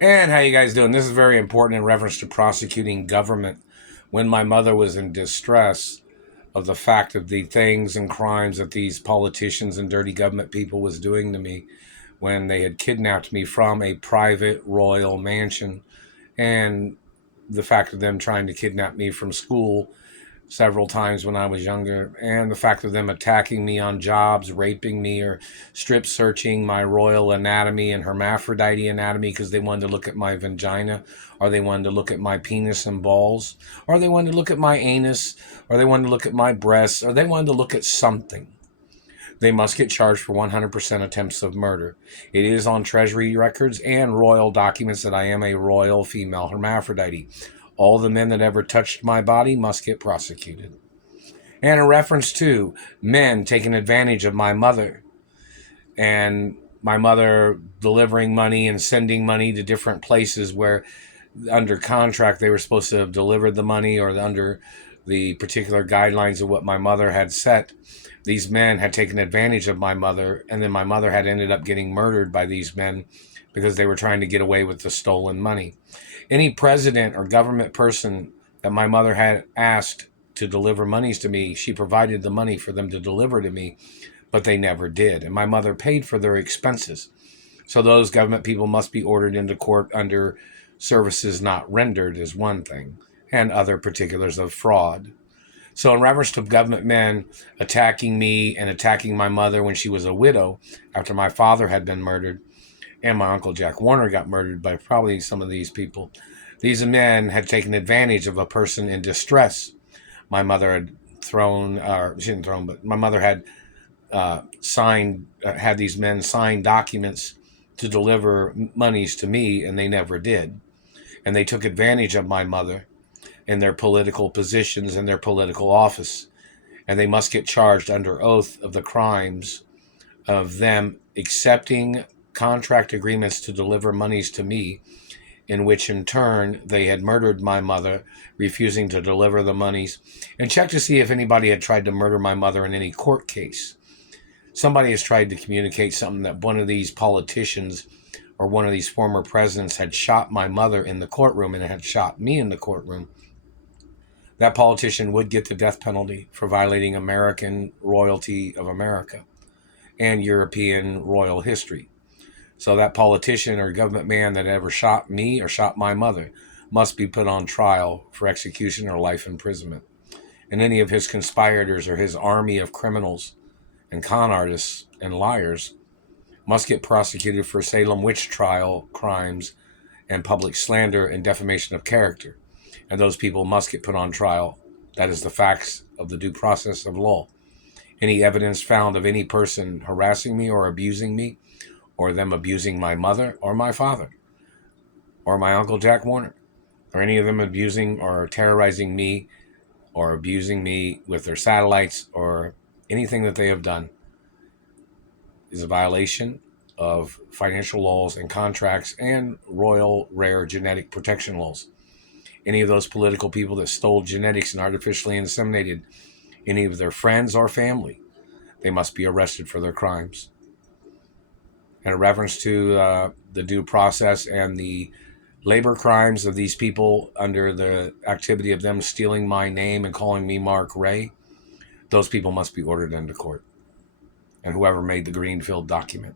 And how you guys doing? This is very important in reference to prosecuting government when my mother was in distress of the fact of the things and crimes that these politicians and dirty government people was doing to me when they had kidnapped me from a private royal mansion, and the fact of them trying to kidnap me from school several times when I was younger, and the fact of them attacking me on jobs, raping me, or strip searching my royal anatomy and hermaphrodite anatomy because they wanted to look at my vagina, or they wanted to look at my penis and balls, or they wanted to look at my anus, or they wanted to look at my breasts, or they wanted to look at something. They must get charged for 100% attempts of murder. It is on Treasury records and royal documents that I am a royal female hermaphrodite. All the men that ever touched my body must get prosecuted. And in reference to men taking advantage of my mother, and my mother delivering money and sending money to different places where under contract they were supposed to have delivered the money, or under the particular guidelines of what my mother had set. These men had taken advantage of my mother, and then my mother had ended up getting murdered by these men because they were trying to get away with the stolen money. Any president or government person that my mother had asked to deliver monies to me, she provided the money for them to deliver to me, but they never did. And my mother paid for their expenses. So those government people must be ordered into court under services not rendered is one thing, and other particulars of fraud. So in reference to government men attacking me and attacking my mother when she was a widow after my father had been murdered, and my uncle Jack Warner got murdered by probably some of these people, these men had taken advantage of a person in distress. My mother had thrown, or she didn't thrown, but my mother had had these men sign documents to deliver monies to me, and they never did. And they took advantage of my mother in their political positions in their political office. And they must get charged under oath of the crimes of them accepting contract agreements to deliver monies to me, in which in turn they had murdered my mother, refusing to deliver the monies. And check to see if anybody had tried to murder my mother in any court case. Somebody has tried to communicate something that one of these politicians or one of these former presidents had shot my mother in the courtroom and had shot me in the courtroom. That politician would get the death penalty for violating American royalty of America and European royal history. So that politician or government man that ever shot me or shot my mother must be put on trial for execution or life imprisonment. And any of his conspirators or his army of criminals and con artists and liars must get prosecuted for Salem witch trial crimes and public slander and defamation of character. And those people must get put on trial. That is the facts of the due process of law. Any evidence found of any person harassing me or abusing me, or them abusing my mother or my father, or my uncle Jack Warner, or any of them abusing or terrorizing me, or abusing me with their satellites, or anything that they have done, is a violation of financial laws and contracts and royal rare genetic protection laws. Any of those political people that stole genetics and artificially inseminated any of their friends or family, they must be arrested for their crimes. And in reference to the due process and the labor crimes of these people under the activity of them stealing my name and calling me Mark Ray, those people must be ordered into court. And whoever made the Greenfield document.